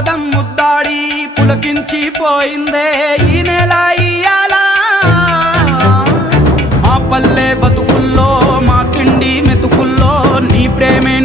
పాదం ముద్దాడి పులకించిపోయిందే ఈ నెల ఇయ్యాల మా పల్లె బతుకుల్లో మా తిండి మెతుకుల్లో నీ ప్రేమే